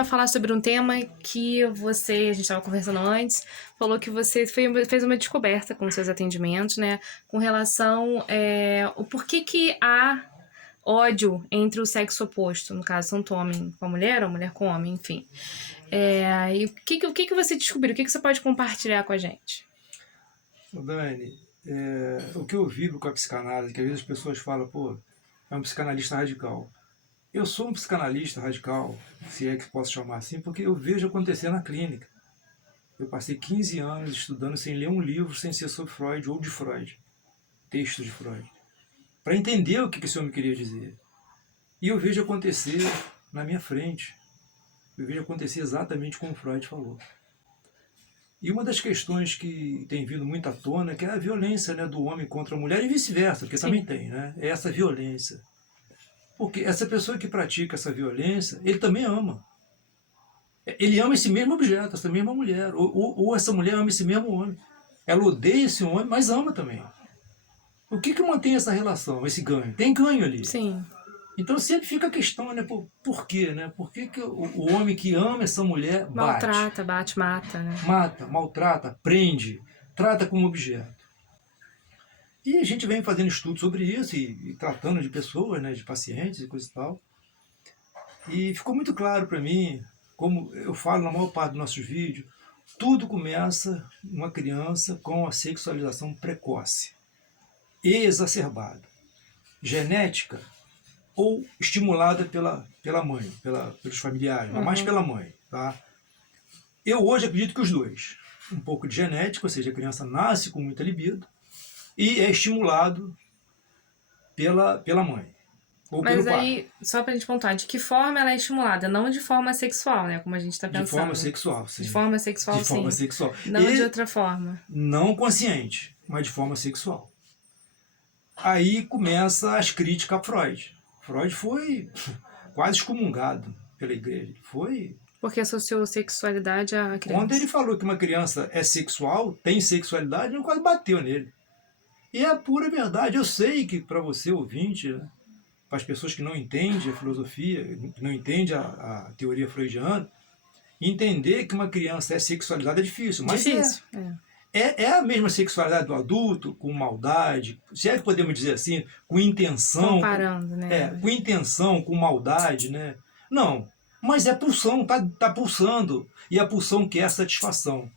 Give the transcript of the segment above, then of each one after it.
vai falar sobre um tema que a gente estava conversando antes, falou que você fez uma descoberta com seus atendimentos, né? Com relação o porquê que há ódio entre o sexo oposto, no caso, tanto homem com a mulher ou mulher com homem, enfim. E o que você descobriu? O que você pode compartilhar com a gente? Dani, o que eu vivo com a psicanálise, que às vezes as pessoas falam, pô, é um psicanalista radical. Eu sou um psicanalista radical, se é que posso chamar assim, porque eu vejo acontecer na clínica. Eu passei 15 anos estudando sem ler um livro, sem ser sobre Freud ou de Freud, texto de Freud, para entender o que esse homem queria dizer. E eu vejo acontecer na minha frente. Eu vejo acontecer exatamente como Freud falou. E uma das questões que tem vindo muito à tona é a violência, né, do homem contra a mulher e vice-versa, porque também tem, né? É essa violência. Porque essa pessoa que pratica essa violência, ele também ama. Ele ama esse mesmo objeto, essa mesma mulher. Ou essa mulher ama esse mesmo homem. Ela odeia esse homem, mas ama também. O que mantém essa relação, esse ganho? Tem ganho ali. Sim. Então sempre fica a questão, né? Por quê, né? Por que o homem que ama essa mulher bate? Maltrata, bate, mata, né? Mata, maltrata, prende, trata como objeto. E a gente vem fazendo estudos sobre isso e tratando de pessoas, né, de pacientes e coisa e tal. E ficou muito claro para mim, como eu falo na maior parte dos nossos vídeos, tudo começa uma criança com a sexualização precoce, exacerbada, genética ou estimulada pela mãe, pelos familiares, mas mais pela mãe. Tá? Eu hoje acredito que os dois. Um pouco de genética, ou seja, a criança nasce com muita libido, e é estimulado pela mãe ou Mas pelo pai. aí, só pra gente pontuar, de que forma ela é estimulada? Não de forma sexual, né? Como a gente tá pensando. De forma sexual, sim. De forma sexual, de sim. forma sexual. Não e de outra forma. Não consciente, mas de forma sexual. Aí começa as críticas a Freud. Freud foi quase excomungado pela igreja. Foi. Porque associou sexualidade à criança. Quando ele falou que uma criança é sexual, tem sexualidade, ele quase bateu nele. E é a pura verdade. Eu sei que para você, ouvinte, né, para as pessoas que não entendem a filosofia, que não entendem a teoria freudiana, entender que uma criança é sexualizada é difícil, mas difícil, é a mesma sexualidade do adulto, com maldade, se é que podemos dizer assim, com intenção. Comparando, né? Com intenção, com maldade, né? Não, mas é pulsão, tá pulsando, e a pulsão quer satisfação.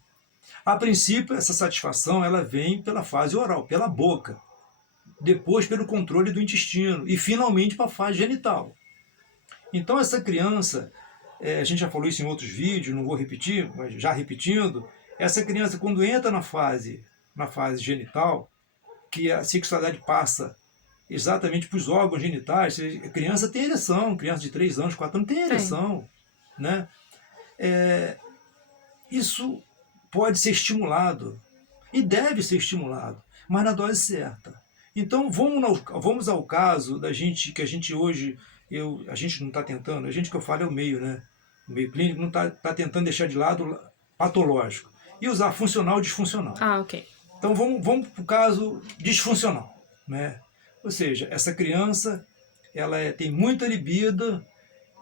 A princípio, essa satisfação ela vem pela fase oral, pela boca, depois pelo controle do intestino e finalmente para a fase genital. Então essa criança, a gente já falou isso em outros vídeos, não vou repetir, mas já repetindo, essa criança quando entra na fase genital, que a sexualidade passa exatamente para os órgãos genitais, a criança tem ereção, criança de 3 anos, 4 anos tem ereção, né? Isso pode ser estimulado e deve ser estimulado, mas na dose certa. Então vamos ao caso da gente, que a gente hoje, a gente não está tentando, a gente que eu falo é o meio, né? O meio clínico não está tentando deixar de lado patológico e usar funcional e disfuncional. Ok. Então vamos para o caso disfuncional, né? Ou seja, essa criança ela tem muita libido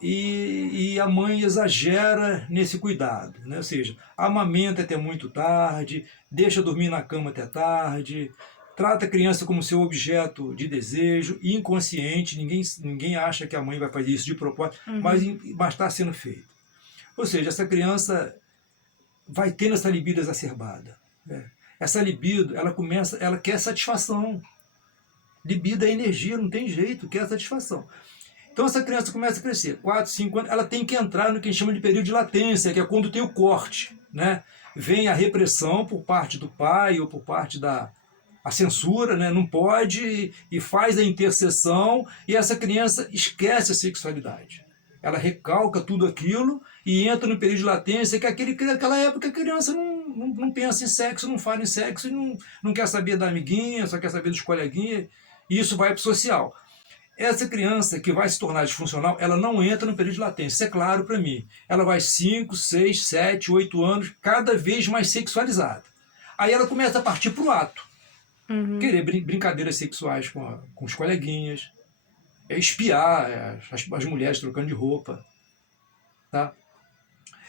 e a mãe exagera nesse cuidado, né? Ou seja, amamenta até muito tarde, deixa dormir na cama até tarde, trata a criança como seu objeto de desejo, inconsciente, ninguém acha que a mãe vai fazer isso de propósito, mas está sendo feito. Ou seja, essa criança vai tendo essa libido exacerbada, né? Essa libido, ela quer satisfação. Libido é energia, não tem jeito, quer satisfação. Então essa criança começa a crescer, 4, 5 anos, ela tem que entrar no que a gente chama de período de latência, que é quando tem o corte, né? Vem a repressão por parte do pai ou por parte a censura, né? Não pode, e faz a intercessão, e essa criança esquece a sexualidade. Ela recalca tudo aquilo e entra no período de latência, que é aquela época que a criança não pensa em sexo, não fala em sexo, e não quer saber da amiguinha, só quer saber dos coleguinhas, e isso vai para o social. Essa criança que vai se tornar disfuncional, ela não entra no período de latência, isso é claro para mim. Ela vai 5, 6, 7, 8 anos, cada vez mais sexualizada. Aí ela começa a partir para o ato. Querer brincadeiras sexuais com os coleguinhas, espiar as mulheres trocando de roupa. Tá?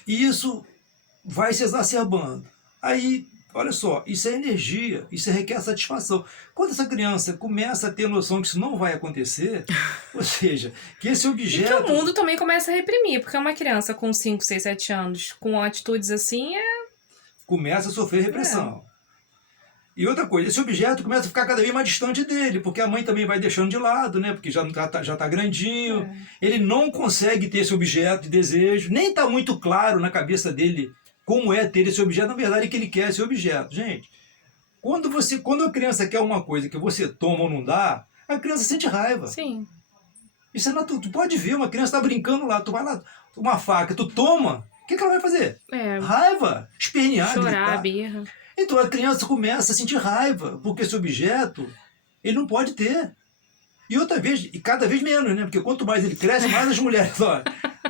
E isso vai se exacerbando. Aí, olha só, isso é energia, isso requer satisfação. Quando essa criança começa a ter noção que isso não vai acontecer, ou seja, que esse E que o objeto mundo também começa a reprimir, porque uma criança com 5, 6, 7 anos com atitudes assim começa a sofrer repressão. E outra coisa, esse objeto começa a ficar cada vez mais distante dele, porque a mãe também vai deixando de lado, né? Porque já tá grandinho. Ele não consegue ter esse objeto de desejo, nem está muito claro na cabeça dele como é ter esse objeto. Na verdade, é que ele quer esse objeto. Gente, quando a criança quer uma coisa que você toma ou não dá, a criança sente raiva. Sim. Isso é natural. Tu pode ver, uma criança está brincando lá, tu vai lá, uma faca, tu toma, o que ela vai fazer? Raiva, espernear, chorar, gritar. birra. Então a criança começa a sentir raiva, porque esse objeto ele não pode ter. E outra vez, e cada vez menos, né? Porque quanto mais ele cresce, mais as mulheres. Ó.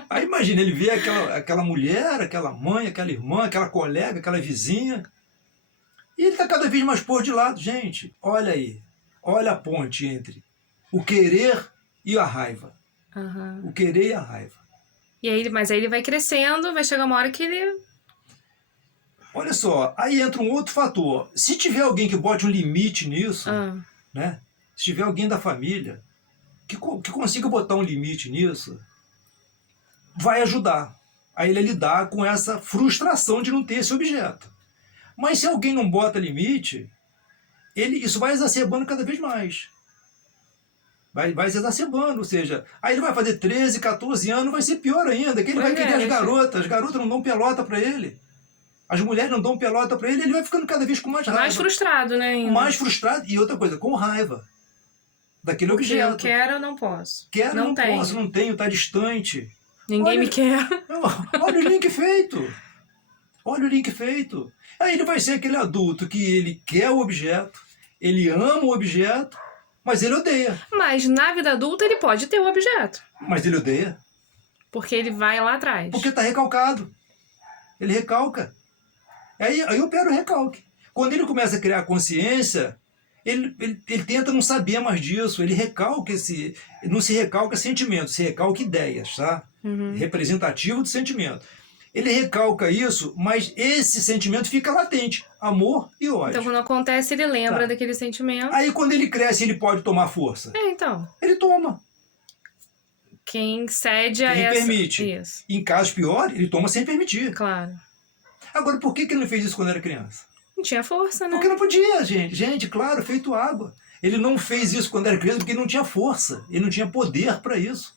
Aí imagina, ele vê aquela mulher, aquela mãe, aquela irmã, aquela colega, aquela vizinha. E ele está cada vez mais por de lado. Gente, olha aí. Olha a ponte entre o querer e a raiva. Uhum. O querer e a raiva. E aí, mas aí ele vai crescendo, vai chegar uma hora que ele... Olha só, aí entra um outro fator. Se tiver alguém que bote um limite nisso, né? Se tiver alguém da família que consiga botar um limite nisso, vai ajudar a ele a lidar com essa frustração de não ter esse objeto. Mas se alguém não bota limite, isso vai exacerbando cada vez mais. Vai se exacerbando, ou seja, aí ele vai fazer 13, 14 anos, vai ser pior ainda, que ele vai querer as garotas não dão pelota para ele. As mulheres não dão pelota para ele vai ficando cada vez com mais raiva. Mais frustrado, né? Ainda. Mais frustrado. E outra coisa, com raiva daquele objeto. Eu quero, eu não posso. Quero, não posso, não tenho, tá distante. Ninguém me quer. Olha o link feito. Olha o link feito. Aí ele vai ser aquele adulto que ele quer o objeto, ele ama o objeto, mas ele odeia. Mas na vida adulta ele pode ter o objeto. Mas ele odeia. Porque ele vai lá atrás. Porque está recalcado. Ele recalca. Aí opera o recalque. Quando ele começa a criar consciência, ele tenta não saber mais disso. Ele recalca não se recalca sentimento, se recalca ideias, tá? Representativo do sentimento. Ele recalca isso, mas esse sentimento fica latente. Amor e ódio. Então, quando acontece, ele lembra daquele sentimento. Aí, quando ele cresce, ele pode tomar força. Então. Ele toma. Quem cede a Quem essa... permite. Isso. Em casos piores, ele toma sem permitir. Claro. Agora, por que ele não fez isso quando era criança? Não tinha força, né? Porque não podia, gente. Gente, claro, feito água. Ele não fez isso quando era criança porque ele não tinha força. Ele não tinha poder para isso.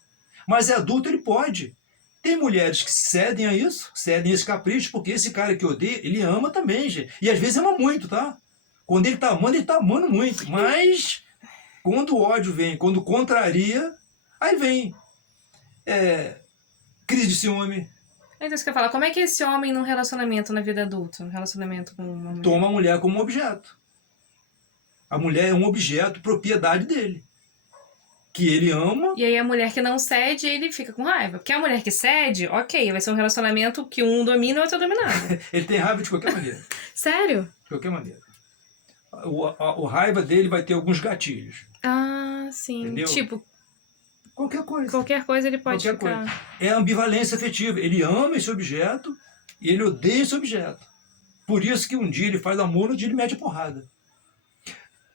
Mas é adulto, ele pode. Tem mulheres que cedem a isso, cedem a esse capricho, porque esse cara que odeia, ele ama também, gente. E às vezes ama muito, tá? Quando ele tá amando muito. Mas quando o ódio vem, quando contraria, aí vem crise de ciúme. Então, isso que eu ia falar, como é que esse homem num relacionamento na vida adulta, num relacionamento com uma mulher? Toma a mulher como um objeto. A mulher é um objeto, propriedade dele. Que ele ama. E aí a mulher que não cede, ele fica com raiva. Porque a mulher que cede, ok, vai ser um relacionamento que um domina e o outro é dominado. Ele tem raiva de qualquer maneira. Sério? De qualquer maneira. O raiva dele vai ter alguns gatilhos. Ah, sim. Entendeu? Tipo... Qualquer coisa. Qualquer coisa ele pode ficar... Coisa. É a ambivalência afetiva. Ele ama esse objeto e ele odeia esse objeto. Por isso que um dia ele faz amor, outro dia ele mete a porrada.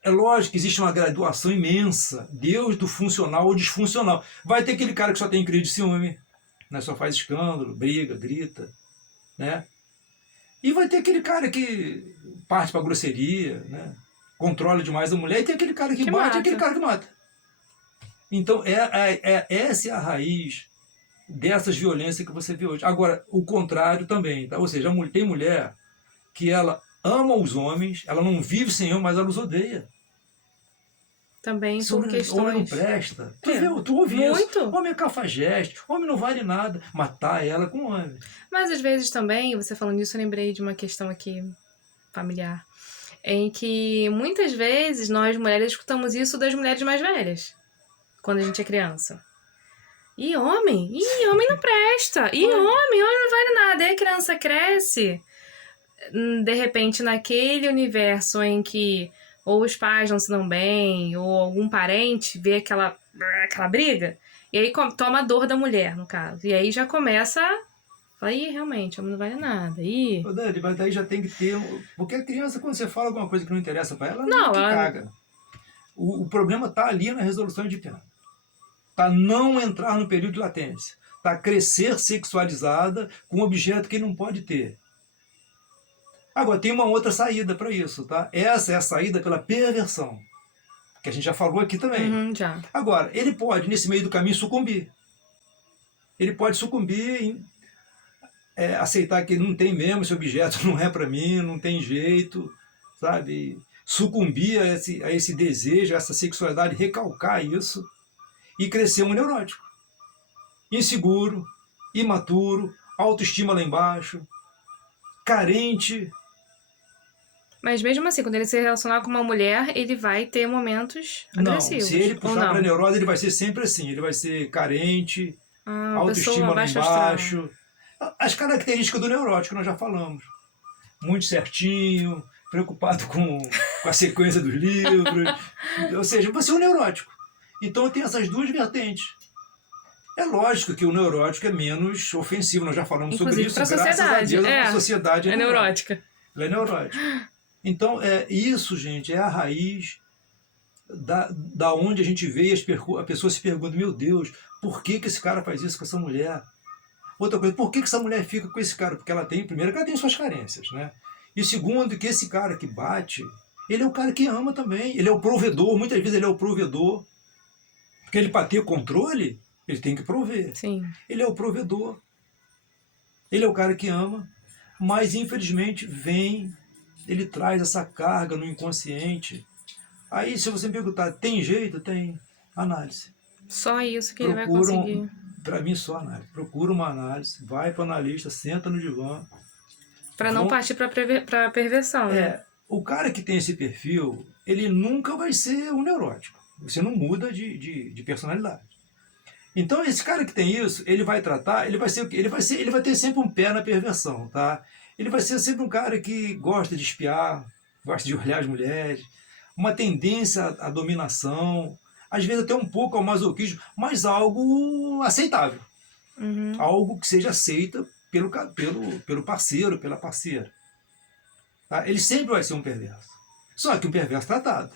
É lógico que existe uma graduação imensa, Deus do funcional ou disfuncional. Vai ter aquele cara que só tem crise de ciúme, né? Só faz escândalo, briga, grita, né? E vai ter aquele cara que parte para grosseria, né? Controla demais a mulher, e tem aquele cara que bate e aquele cara que mata. Então, essa é a raiz dessas violências que você vê hoje. Agora, o contrário também, tá? Ou seja, tem mulher que ela ama os homens, ela não vive sem homem, mas ela os odeia. Também por questões... Homem não presta. Tu ouve muito. Isso. Homem é cafajeste, homem não vale nada. Matar ela com homem. Mas às vezes também, você falando isso, eu lembrei de uma questão aqui familiar, em que muitas vezes nós mulheres escutamos isso das mulheres mais velhas, quando a gente é criança. E homem não presta. E homem não vale nada. Aí a criança cresce, de repente, naquele universo em que ou os pais não se dão bem, ou algum parente vê aquela briga, e aí toma a dor da mulher, no caso. E aí já começa Fala, ih, realmente, homem não vale nada. Ih. Ô, Dani, mas daí já tem que ter. Porque a criança, quando você fala alguma coisa que não interessa para ela, ela meio Não, que ela. caga. O problema está ali na resolução de pena. Está não entrar no período de latência. Está crescer sexualizada com um objeto que ele não pode ter. Agora, tem uma outra saída para isso, tá? Essa é a saída pela perversão, que a gente já falou aqui também. Já. Agora, ele pode, nesse meio do caminho, sucumbir. Ele pode sucumbir em aceitar que não tem mesmo, esse objeto não é para mim, não tem jeito, sabe? Sucumbir a esse desejo, a essa sexualidade, recalcar isso e crescer um neurótico. Inseguro, imaturo, autoestima lá embaixo, carente. Mas mesmo assim, quando ele se relacionar com uma mulher, ele vai ter momentos agressivos. Não, se ele ou puxar não? para neurose, ele vai ser sempre assim, ele vai ser carente, Uma autoestima pessoa lá baixa embaixo. As características do neurótico nós já falamos. Muito certinho, preocupado com a sequência dos livros. Ou seja, você é um neurótico. Então tem essas duas vertentes. É lógico que o neurótico é menos ofensivo, nós já falamos sobre isso, pra graças a sociedade. Deus, a sociedade É neurótica. Ela é neurótica. Então, isso, gente, é a raiz da onde a gente vê e a pessoa se pergunta, meu Deus, por que esse cara faz isso com essa mulher? Outra coisa, por que essa mulher fica com esse cara? Porque ela tem, primeiro, que ela tem suas carências, né? E segundo, que esse cara que bate, ele é o cara que ama também, ele é o provedor, muitas vezes ele é o provedor. Porque ele, para ter controle, ele tem que prover. Sim. Ele é o provedor. Ele é o cara que ama, mas infelizmente ele traz essa carga no inconsciente. Aí, se você me perguntar, tem jeito? Tem. Análise. Só isso que ele vai conseguir. Para mim, só análise. Procura uma análise, vai para o analista, senta no divã. Para não partir para perversão, né? O cara que tem esse perfil, ele nunca vai ser um neurótico. Você não muda de personalidade. Então, esse cara que tem isso, ele vai tratar, ele vai ter sempre um pé na perversão, tá? Ele vai ser sempre um cara que gosta de espiar, gosta de olhar as mulheres, uma tendência à dominação, às vezes até um pouco ao masoquismo, mas algo aceitável. Algo que seja aceito pelo parceiro, pela parceira. Tá? Ele sempre vai ser um perverso. Só que um perverso tratado,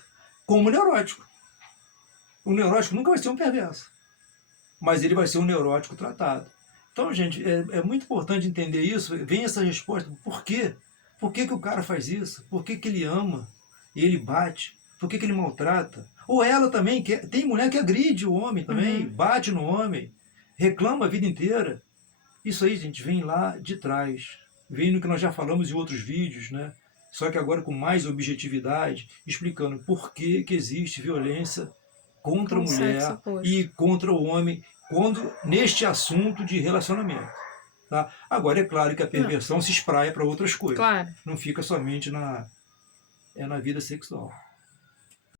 como neurótico. O neurótico nunca vai ser um perverso, mas ele vai ser um neurótico tratado. Então, gente, é muito importante entender isso. Vem essa resposta. Por quê? Por que o cara faz isso? Por que ele ama e ele bate? Por que ele maltrata? Ou ela também, tem mulher que agride o homem também, bate no homem, reclama a vida inteira. Isso aí, gente, vem lá de trás. Vem no que nós já falamos em outros vídeos, né? Só que agora com mais objetividade, explicando por que existe violência contra a mulher e contra o homem neste assunto de relacionamento. Tá? Agora, é claro que a perversão se espraia para outras coisas. Claro. Não fica somente na vida sexual.